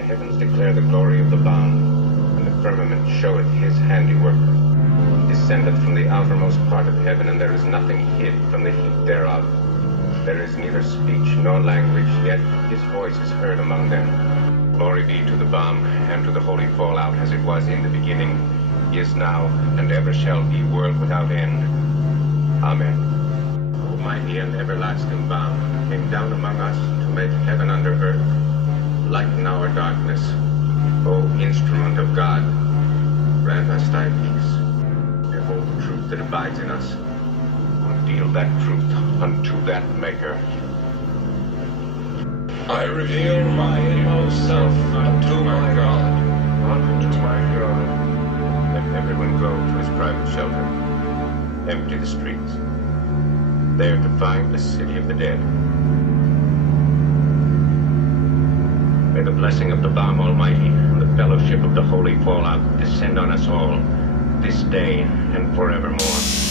The heavens declare the glory of the balm, and the firmament showeth his handiwork. He descendeth from the outermost part of heaven, and there is nothing hid from the heat thereof. There is neither speech nor language, yet his voice is heard among them. Glory be to the balm, and to the holy fallout, as it was in the beginning, is now, and ever shall be, world without end. Amen. O mighty and everlasting balm, came down among us to make heaven under earth, lighten our darkness. O instrument of God, grant us thy peace. Behold the truth that abides in us. Reveal that truth unto that maker. I reveal my inmost self unto my God. Unto my God. Let everyone go to his private shelter. Empty the streets. There to find the city of the dead. May the blessing of the Balm Almighty and the fellowship of the holy fallout descend on us all, this day and forevermore.